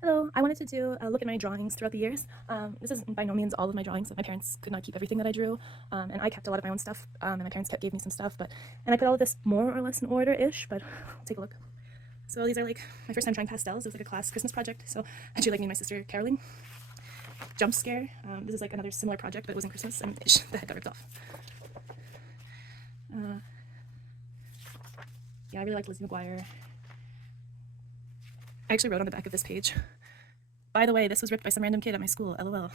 Hello, I wanted to do a look at my drawings throughout the years. This is by no means all of my drawings. My parents could not keep everything that I drew, and I kept a lot of my own stuff, and my parents gave me some stuff, and I put all of this more or less in order-ish, but take a look. So these are like my first time trying pastels. It was like a class Christmas project, so I drew like me and my sister caroling. Jump scare. This is like another similar project, but it wasn't Christmas, and the head got ripped off. Yeah, I really liked Lizzie McGuire. I actually wrote on the back of this page, by the way, this was ripped by some random kid at my school, lol.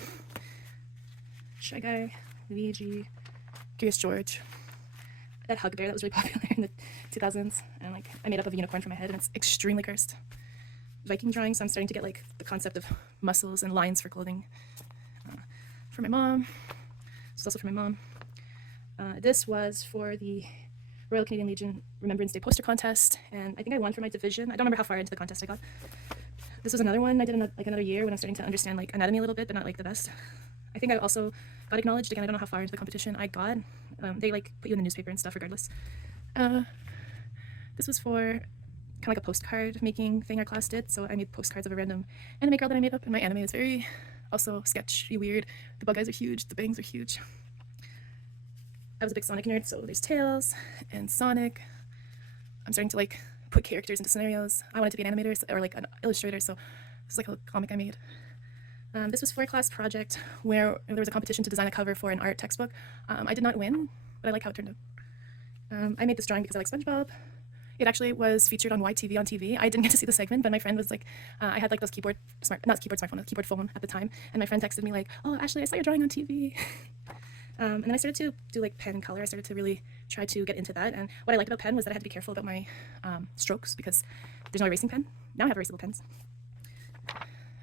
Shy Guy, Luigi, Curious George. That hug bear that was really popular in the 2000s, and like I made up of a unicorn for my head, and it's extremely cursed. Viking drawing, so I'm starting to get like the concept of muscles and lines for clothing. For my mom, this is also for my mom. This was for the Royal Canadian Legion Remembrance Day poster contest, and I think I won for my division. I don't remember how far into the contest I got. This was another one I did in like another year when I was starting to understand like anatomy a little bit, but not like the best. I think I also got acknowledged. Again, I don't know how far into the competition I got. They like put you in the newspaper and stuff regardless. This was for kind of like a postcard making thing our class did. So I made postcards of a random anime girl that I made up, and my anime is very also sketchy, weird. The bug eyes are huge, the bangs are huge. I was a big Sonic nerd, so there's Tails and Sonic. I'm starting to like put characters into scenarios. I wanted to be an animator or like an illustrator, so this is like a comic I made. This was for a class project where there was a competition to design a cover for an art textbook. I did not win, but I like how it turned out. I made this drawing because I like SpongeBob. It actually was featured on YTV on TV. I didn't get to see the segment, but my friend was like, I had like those keyboard phone at the time, and my friend texted me like, "Oh, Ashley, I saw your drawing on TV." And then I started to do like pen color. I started to really try to get into that. And what I liked about pen was that I had to be careful about my strokes because there's no erasing pen. Now I have erasable pens.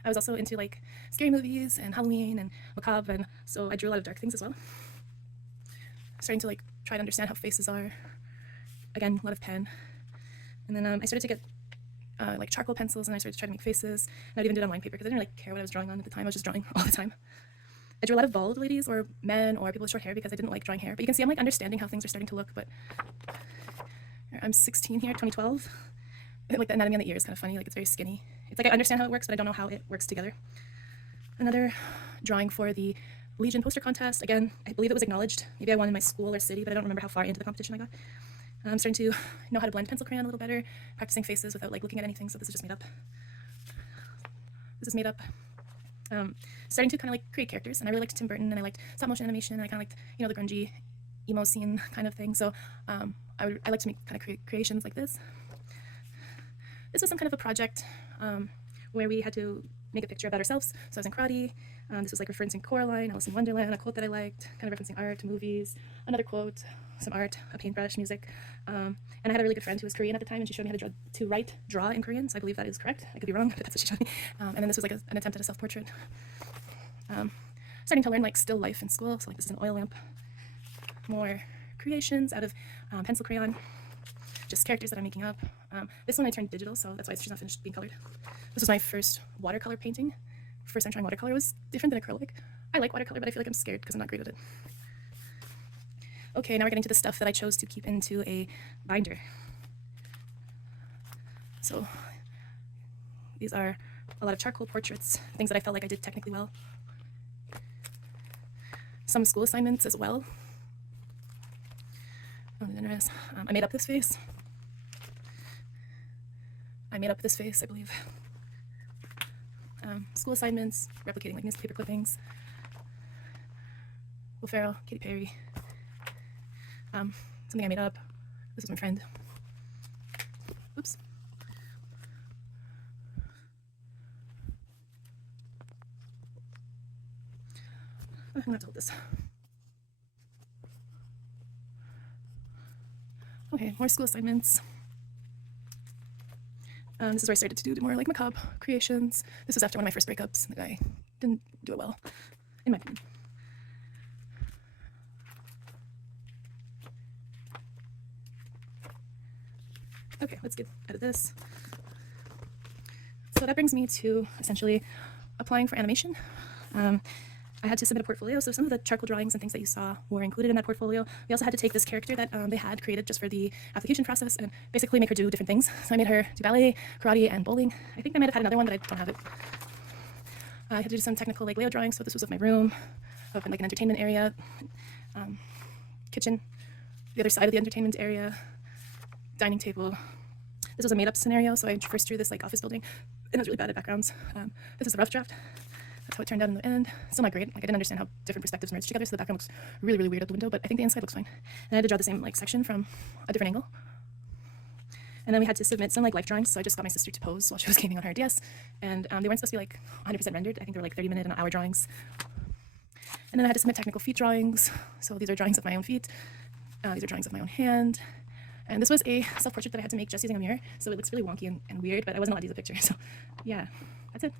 I was also into like scary movies and Halloween and macabre, and so I drew a lot of dark things as well. Starting to like try to understand how faces are. Again, a lot of pen. And then I started to get like charcoal pencils, and I started to try to make faces. And I even did on line paper because I didn't really care what I was drawing on at the time. I was just drawing all the time. I drew a lot of bald ladies or men or people with short hair because I didn't like drawing hair. But you can see I'm like understanding how things are starting to look. But I'm 16 here, 2012. Like the anatomy on the ear is kind of funny. Like it's very skinny. It's like I understand how it works, but I don't know how it works together. Another drawing for the Legion poster contest. Again, I believe it was acknowledged. Maybe I won in my school or city, but I don't remember how far into the competition I got. I'm starting to know how to blend pencil crayon a little better, practicing faces without like looking at anything. So this is just made up. This is made up. Starting to kind of like create characters, and I really liked Tim Burton, and I liked stop motion animation, and I kind of liked the grungy emo scene kind of thing. So I like to make kind of creations like this. This was some kind of a project where we had to make a picture about ourselves. So I was in karate. This was like referencing Coraline, Alice in Wonderland, a quote that I liked, kind of referencing art, movies, another quote, some art, a paintbrush, music. And I had a really good friend who was Korean at the time, and she showed me how to draw in Korean, so I believe that is correct. I could be wrong, but that's what she showed me. And then this was like an attempt at a self-portrait. Starting to learn like still life in school, so like this is an oil lamp. More creations out of pencil crayon, just characters that I'm making up. This one I turned digital, so that's why she's not finished being colored. This was my first watercolor painting. First time trying watercolor. Was different than acrylic. I like watercolor, but I feel like I'm scared because I'm not great at it. Okay, now we're getting to the stuff that I chose to keep into a binder. So these are a lot of charcoal portraits, things that I felt like I did technically well. Some school assignments as well. I made up this face. I believe. School assignments, replicating like newspaper clippings. Will Ferrell, Katy Perry. Something I made up. This was my friend. Oops. I'm gonna have to hold this. Okay, more school assignments. This is where I started to do more like macabre creations. This was after one of my first breakups. The guy didn't do it well, in my opinion. Okay, let's get out of this. So that brings me to essentially applying for animation. I had to submit a portfolio, so some of the charcoal drawings and things that you saw were included in that portfolio. We also had to take this character that they had created just for the application process and basically make her do different things. So I made her do ballet, karate, and bowling. I think I might have had another one, but I don't have it. I had to do some technical like layout drawings. So this was of my room, of like an entertainment area, kitchen, the other side of the entertainment area, dining table. This was a made-up scenario, so I first drew this like office building, and it was really bad at backgrounds. This is a rough draft. That's how it turned out in the end. Still not great. Like I didn't understand how different perspectives merged together, so the background looks really, really weird out the window. But I think the inside looks fine. And I had to draw the same like section from a different angle. And then we had to submit some like life drawings. So I just got my sister to pose while she was gaming on her DS, and they weren't supposed to be like 100% rendered. I think they were like 30-minute and hour drawings. And then I had to submit technical feet drawings. So these are drawings of my own feet. These are drawings of my own hand. And this was a self-portrait that I had to make just using a mirror. So it looks really wonky and weird, but I wasn't allowed to use a picture. So yeah, that's it.